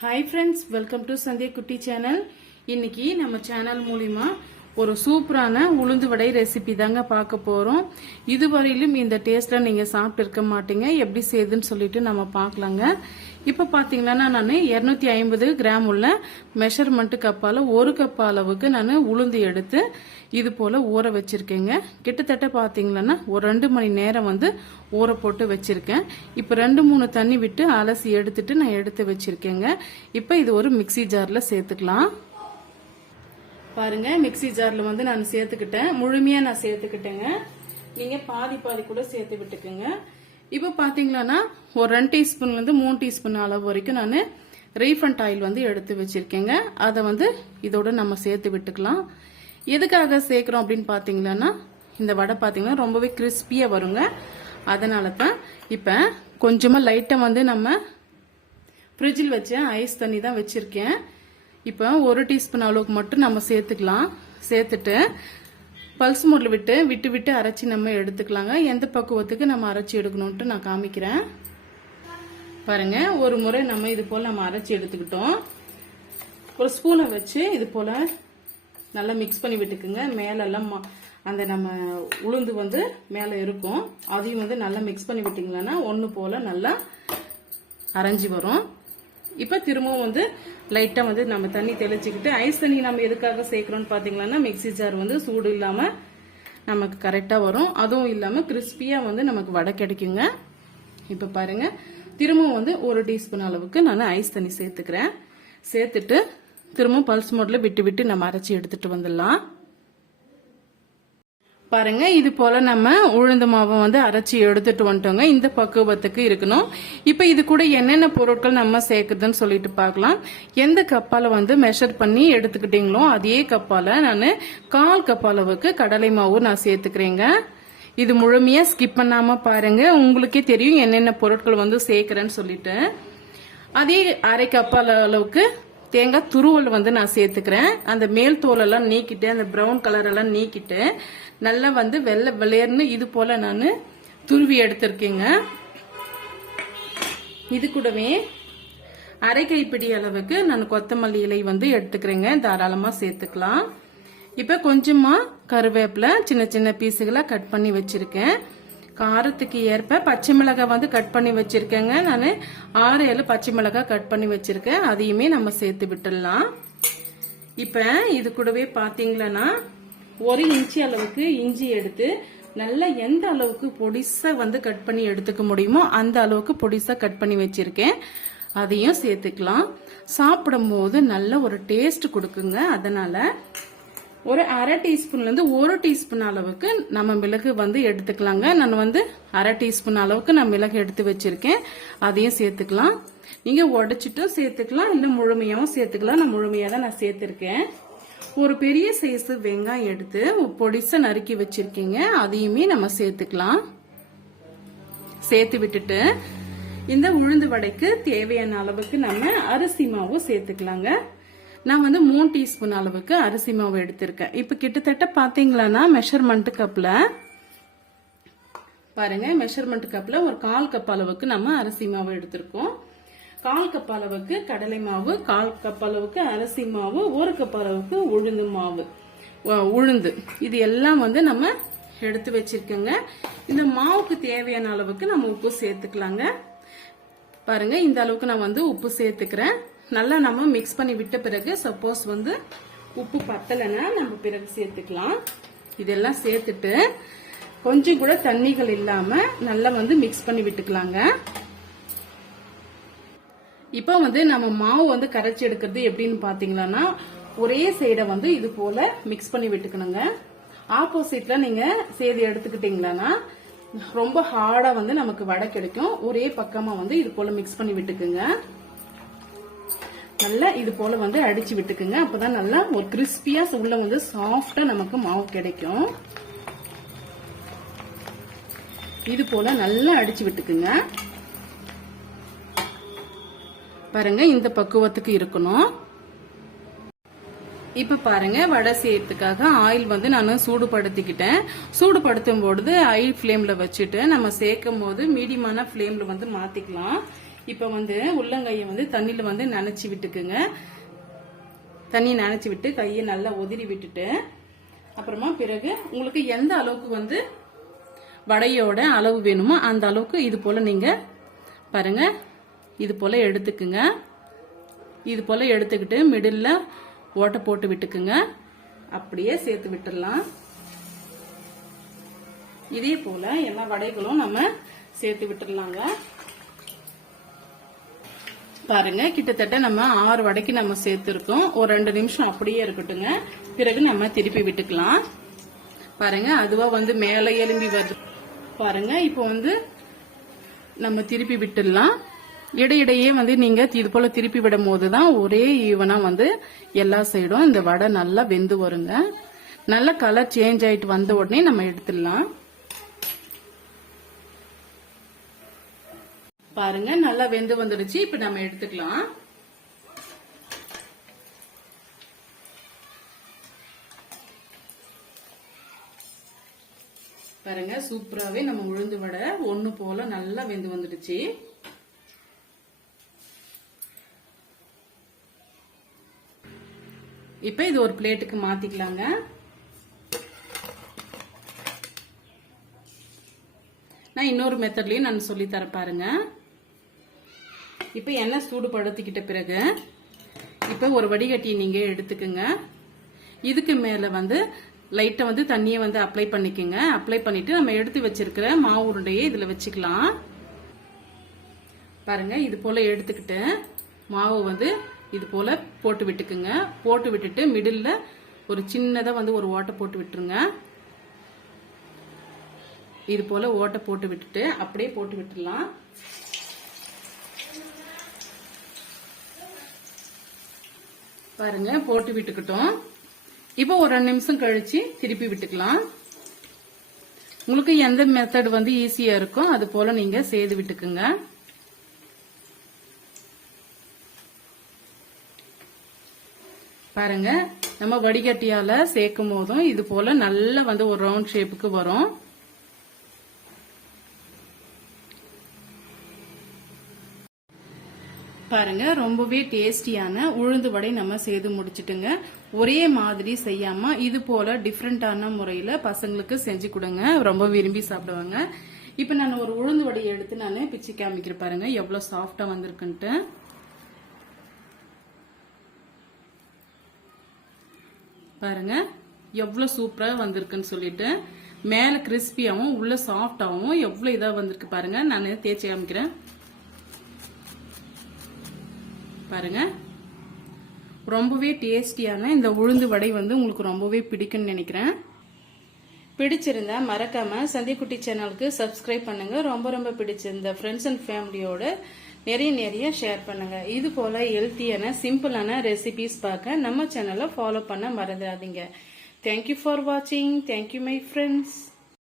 Hi friends welcome to Sandhya குட்டி channel இன்னைக்கு நம்ம சேனல் மூலிமா ஒரு சூப்பரான உளுந்து வடை ரெசிபி தாங்க பார்க்க போகிறோம் இதுவரையிலும் இந்த டேஸ்ட்டில் நீங்கள் சாப்பிட்டு இருக்க மாட்டீங்க. எப்படி செய்யுதுன்னு சொல்லிட்டு நம்ம பார்க்கலாங்க. இப்போ பார்த்தீங்கன்னா நான் 250 ஐம்பது கிராம் உள்ள மெஷர்மெண்ட் கப்பால ஒரு கப் அளவுக்கு நான் உளுந்து எடுத்து இது போல ஊற வச்சிருக்கேங்க. கிட்டத்தட்ட பாத்தீங்கன்னா ஒரு ரெண்டு மணி நேரம் வந்து ஊற போட்டு வச்சிருக்கேன். இப்போ ரெண்டு மூணு தண்ணி விட்டு அலசி எடுத்துட்டு நான் எடுத்து வச்சிருக்கேங்க. இப்போ இது ஒரு மிக்ஸி ஜார்ல சேர்த்துக்கலாம். பாருங்க மிக்ஸி ஜார்ல வந்து நான் சேர்த்துக்கிட்டேன். முழுமையா நான் சேர்த்துக்கிட்டேங்க. நீங்க பாதி பாதி கூட சேர்த்து விட்டுக்குங்க. இப்போ பாத்தீங்கன்னா ஒரு ரெண்டு டீஸ்பூன்லேருந்து மூணு டீஸ்பூன் அளவு வரைக்கும் நான் ரீஃபண்ட் ஆயில் வந்து எடுத்து வச்சுருக்கேங்க. அதை வந்து இதோட நம்ம சேர்த்து விட்டுக்கலாம். எதுக்காக சேர்க்குறோம் அப்படின்னு பார்த்தீங்கன்னா இந்த வடை பார்த்தீங்கன்னா ரொம்பவே கிறிஸ்பியாக வருங்க. அதனால தான் இப்போ கொஞ்சமாக லைட்டை வந்து நம்ம ஃப்ரிட்ஜில் வச்சு ஐஸ் தண்ணி தான் வச்சுருக்கேன். இப்போ ஒரு டீஸ்பூன் அளவுக்கு மட்டும் நம்ம சேர்த்துக்கலாம். சேர்த்துட்டு பல்ஸ் மோட்ல விட்டு விட்டு விட்டு அரைச்சி நம்ம எடுத்துக்கலாங்க. எந்த பக்குவத்துக்கு நம்ம அரைச்சி எடுக்கணும்ட்டு நான் காமிக்கிறேன். பாருங்க ஒரு முறை நம்ம இது போல நம்ம அரைச்சி எடுத்துக்கிட்டோம். ஒரு ஸ்பூனை வச்சு இது போல நல்லா மிக்ஸ் பண்ணி விட்டுக்குங்க. மேலெல்லாம் அந்த நம்ம உளுந்து வந்து மேலே இருக்கும். அதையும் வந்து நல்லா மிக்ஸ் பண்ணி விட்டீங்களன்னா ஒன்று போல நல்லா அரைஞ்சி வரும். இப்போ திரும்பவும் வந்து லைட்டாக வந்து நம்ம தண்ணி தெளிச்சுக்கிட்டு ஐஸ் தண்ணி நம்ம எதுக்காக சேர்க்குறோன்னு பாத்தீங்கன்னா மிக்ஸி ஜார் வந்து சூடு இல்லாமல் நமக்கு கரெக்டாக வரும். அதுவும் இல்லாமல் கிறிஸ்பியாக வந்து நமக்கு வடை கிடைக்குங்க. இப்போ பாருங்க. திரும்பவும் வந்து ஒரு டீஸ்பூன் அளவுக்கு நான் ஐஸ் தண்ணி சேர்த்துக்கிறேன். சேர்த்துட்டு திரும்பவும் பல்ஸ் மோட்டில் விட்டு விட்டு நம்ம அரைச்சி எடுத்துகிட்டு வந்துடலாம். பாருங்க இது போல நம்ம உளுந்து மாவை வந்து அரைச்சி எடுத்துட்டு வந்துட்டோங்க. இந்த பக்குவத்துக்கு இருக்கணும். இப்போ இது கூட என்னென்ன பொருட்கள் நம்ம சேர்க்குதுன்னு சொல்லிட்டு பார்க்கலாம். எந்த கப்பால வந்து மெஷர் பண்ணி எடுத்துக்கிட்டீங்களோ அதே கப்பால நான் கால் கப் அளவுக்கு கடலை மாவு நான் சேர்த்துக்கிறேங்க. இது முழுமையா ஸ்கிப் பண்ணாம பாருங்க. உங்களுக்கே தெரியும் என்னென்ன பொருட்கள் வந்து சேர்க்கிறேன்னு சொல்லிட்டு. அதே அரை கப்பால் அளவுக்கு தேங்காய் துருவல் வந்து நான் சேர்த்துக்கிறேன். அந்த மேல் தோலெல்லாம் நீக்கிட்டு அந்த ப்ரௌன் கலர் எல்லாம் நீக்கிட்டு நல்லா வந்து வெள்ளை வெள்ளையர்னு இது போல நான் துருவி எடுத்திருக்கேங்க. இது கூடவே அரை கைப்பிடி அளவுக்கு நான் கொத்தமல்லி இலை வந்து எடுத்துக்கிறேங்க. தாராளமாக சேர்த்துக்கலாம். இப்போ கொஞ்சமாக கருவேப்பிலை சின்ன சின்ன பீஸுகளாக கட் பண்ணி வச்சுருக்கேன். காரத்துக்கு ஏற்ப பச்சை மிளகாய் வந்து கட் பண்ணி வச்சிருக்கேங்க. நான் ஆறு ஏழு பச்சை மிளகாய் கட் பண்ணி வச்சிருக்கேன். அதையுமே நம்ம சேர்த்து விட்டுடலாம். இப்ப இது கூடவே பாத்தீங்களன்னா ஒரு இன்ச்சி அளவுக்கு இஞ்சி எடுத்து நல்லா எந்த அளவுக்கு பொடிசா வந்து கட் பண்ணி எடுத்துக்க முடியுமோ அந்த அளவுக்கு பொடிசா கட் பண்ணி வச்சிருக்கேன். அதையும் சேர்த்துக்கலாம். சாப்பிடும்போது நல்ல ஒரு டேஸ்ட் கொடுக்குங்க. அதனால ஒரு அரை டீஸ்பூன்லேருந்து ஒரு டீஸ்பூன் அளவுக்கு நம்ம மிளகு வந்து எடுத்துக்கலாங்க. நான் வந்து அரை டீஸ்பூன் அளவுக்கு நான் மிளகு எடுத்து வச்சிருக்கேன். அதையும் சேர்த்துக்கலாம். நீங்கள் உடைச்சிட்டும் சேர்த்துக்கலாம். இல்லை முழுமையாகவும் சேர்த்துக்கலாம். நான் முழுமையாக தான் நான் சேர்த்துருக்கேன். ஒரு பெரிய சைஸு வெங்காயம் எடுத்து பொடிசை நறுக்கி வச்சிருக்கீங்க. அதையுமே நம்ம சேர்த்துக்கலாம். சேர்த்து விட்டுட்டு இந்த உளுந்து வடைக்கு தேவையான அளவுக்கு நம்ம அரிசி மாவும் சேர்த்துக்கலாங்க. நான் வந்து மூணு டீஸ்பூன் அளவுக்கு அரிசி மாவு எடுத்திருக்கேன். இப்போ கிட்டத்தட்ட பார்த்தீங்களான்னா மெஷர்மெண்ட் கப்பில் பாருங்க மெஷர்மெண்ட் கப்பில் ஒரு கால் கப் அளவுக்கு நம்ம அரிசி மாவு எடுத்திருக்கோம். கால் கப் அளவுக்கு கடலை மாவு கால் கப் அளவுக்கு அரிசி மாவு ஒரு கப் அளவுக்கு உளுந்து மாவு. உளுந்து. இது எல்லாம் வந்து நம்ம எடுத்து வச்சிருக்கோங்க. இந்த மாவுக்கு தேவையான அளவுக்கு நம்ம உப்பு சேர்த்துக்கலாங்க. பாருங்க இந்த அளவுக்கு நான் வந்து உப்பு சேர்த்துக்கிறேன். நல்லா நம்ம மிக்ஸ் பண்ணி விட்ட பிறகு சப்போஸ் வந்து உப்பு பத்தலைன்னா நம்ம பிறகு சேர்த்துக்கலாம். இதெல்லாம் சேர்த்துட்டு கொஞ்சம் கூட தண்ணிகள் இல்லாம நல்லா வந்து மிக்ஸ் பண்ணி விட்டுக்கலாங்க. இப்போ வந்து நம்ம மாவு வந்து கரைச்சி எடுக்கிறது எப்படின்னு பாத்தீங்கன்னா ஒரே சைடை வந்து இது போல மிக்ஸ் பண்ணி விட்டுக்கணுங்க. ஆப்போசிட்ல நீங்க சேதி எடுத்துக்கிட்டீங்களா ரொம்ப ஹார்டா வந்து நமக்கு வடை கிடைக்கும். ஒரே பக்கமா வந்து இது போல மிக்ஸ் பண்ணி விட்டுக்குங்க. நல்லா இது போல வந்து அடிச்சு விட்டுக்குங்க. அப்பதான் நல்லா ஒரு கிறிஸ்பியா உள்ள வந்து சாஃப்டா நமக்கு மாவு கிடைக்கும். இது போல நல்லா அடிச்சு விட்டுக்குங்க. பாருங்க இந்த பக்குவத்துக்கு இருக்கணும். இப்ப பாருங்க வடை செய்யறதுக்காக ஆயில் வந்து நான் சூடுபடுத்திக்கிட்டேன். சூடுபடுத்தும் பொழுது ஆயில் ஃப்ளேம்ல வச்சுட்டு நம்ம சேர்க்கும் போது மீடியமான ஃப்ளேம்ல வந்து மாத்திக்கலாம். இப்போ வந்து உள்ளங்கையை வந்து தண்ணியில் வந்து நனைச்சி விட்டுக்குங்க. தண்ணி நனைச்சி விட்டு கையை நல்லா உதிரி விட்டுட்டு அப்புறமா பிறகு உங்களுக்கு எந்த அளவுக்கு வந்து வடையோட அளவு வேணுமோ அந்த அளவுக்கு இது போல் நீங்கள் பாருங்க. இது போல் எடுத்துக்குங்க. இது போல் எடுத்துக்கிட்டு மிடில் ஓட்டை போட்டு விட்டுக்குங்க. அப்படியே சேர்த்து விட்டுடலாம் இதே போல் எல்லா வடைகளும் நம்ம சேர்த்து விட்டுடலாங்க பாருங்க. கிட்டத்தட்ட நம்ம ஆறு வடைக்கு நம்ம சேர்த்துருக்கோம். ஒரு ரெண்டு நிமிஷம் அப்படியே இருக்கட்டுங்க. பிறகு நம்ம திருப்பி விட்டுக்கலாம். பாருங்க அதுவா வந்து மேலே எலும்பி வருது. பாருங்க இப்போ வந்து நம்ம திருப்பி விட்டுடலாம். இடையிடையே வந்து நீங்க இது போல திருப்பி விடும் போதுதான் ஒரே ஈவனா வந்து எல்லா சைடும் இந்த வடை நல்லா வெந்து வருங்க. நல்ல கலர் சேஞ்ச் ஆயிட்டு வந்த உடனே நம்ம எடுத்துடலாம். பாருங்க நல்லா வெந்து வந்துடுச்சு. இப்ப நம்ம எடுத்துக்கலாம். பாருங்க சூப்பராகவே நம்ம உளுந்து வடை ஒன்று போல நல்லா வெந்து வந்துடுச்சு. இப்ப இது ஒரு பிளேட்டுக்கு மாத்திக்கலாங்க. நான் இன்னொரு மெத்தட்லயும் நான் சொல்லி தர பாருங்க. இப்போ எண்ணெய் சூடுபடுத்திக்கிட்ட பிறகு இப்போ ஒரு வடிகட்டி நீங்கள் எடுத்துக்கோங்க. இதுக்கு மேலே வந்து லைட்டை வந்து தண்ணியை வந்து அப்ளை பண்ணிக்கோங்க. அப்ளை பண்ணிட்டு நம்ம எடுத்து வச்சிருக்கிற மாவு உருண்டையை இதில் வச்சுக்கலாம். பாருங்க இது போல் எடுத்துக்கிட்டு மாவு வந்து இது போல் போட்டு விட்டுக்குங்க. போட்டு விட்டுட்டு மிடில் ஒரு சின்னதாக வந்து ஒரு ஓட்டை போட்டு விட்டுருங்க. இது போல் ஓட்டை போட்டு விட்டுட்டு அப்படியே போட்டு விட்டுடலாம். பாருங்க போட்டு விட்டுக்கிட்டோம். இப்போ ஒரு ரெண்டு நிமிஷம் கழிச்சு திருப்பி விட்டுக்கலாம். உங்களுக்கு எந்த மெத்தட் வந்து ஈஸியா இருக்கோ அது போல நீங்க செய்து விட்டுக்குங்க. பாருங்க நம்ம வடிகட்டியால சேர்க்கும் போதும் இது போல நல்லா வந்து ஒரு ரவுண்ட் ஷேப்புக்கு வரும். பாருங்க ரொம்பவே டேஸ்டியான உளுந்து வடை நம்ம செய்து முடிச்சிட்டுங்க. ஒரே மாதிரி செய்யாம இது போல டிஃப்ரெண்டான முறையில பசங்களுக்கு செஞ்சு கொடுங்க. ரொம்ப விரும்பி சாப்பிடுவாங்க. இப்ப நான் ஒரு உளுந்து வடையை எடுத்து நான் பிச்சு காமிக்கிறேன் பாருங்க எவ்வளவு சாஃப்டா வந்திருக்குன்ட்டு. பாருங்க எவ்வளவு சூப்பரா வந்திருக்குன்னு சொல்லிட்டு மேல கிறிஸ்பியாவும் உள்ள சாஃப்டாவும் எவ்வளவு இதா வந்திருக்கு பாருங்க நான் தேய்ச்சி காமிக்கிறேன். பாருங்க. ரொம்பவே டேஸ்டியான இந்த உளுந்து வடை வந்து உங்களுக்கு ரொம்பவே பிடிக்கும்னு நினைக்கிறேன். பிடிச்சிருந்தா மறக்காம சந்திக்குட்டி சேனலுக்கு சப்ஸ்கிரைப் பண்ணுங்க. ரொம்ப ரொம்ப பிடிச்சிருந்த ஃப்ரெண்ட்ஸ் அண்ட் ஃபேமிலியோட நிறைய நிறைய ஷேர் பண்ணுங்க. இது போல ஹெல்த்தியான சிம்பிளான ரெசிபிஸ் பார்க்க நம்ம சேனலை ஃபாலோ பண்ண மறந்துடாதீங்க. தேங்க்யூ ஃபார் வாட்சிங் தேங்க்யூ மை ஃப்ரெண்ட்ஸ்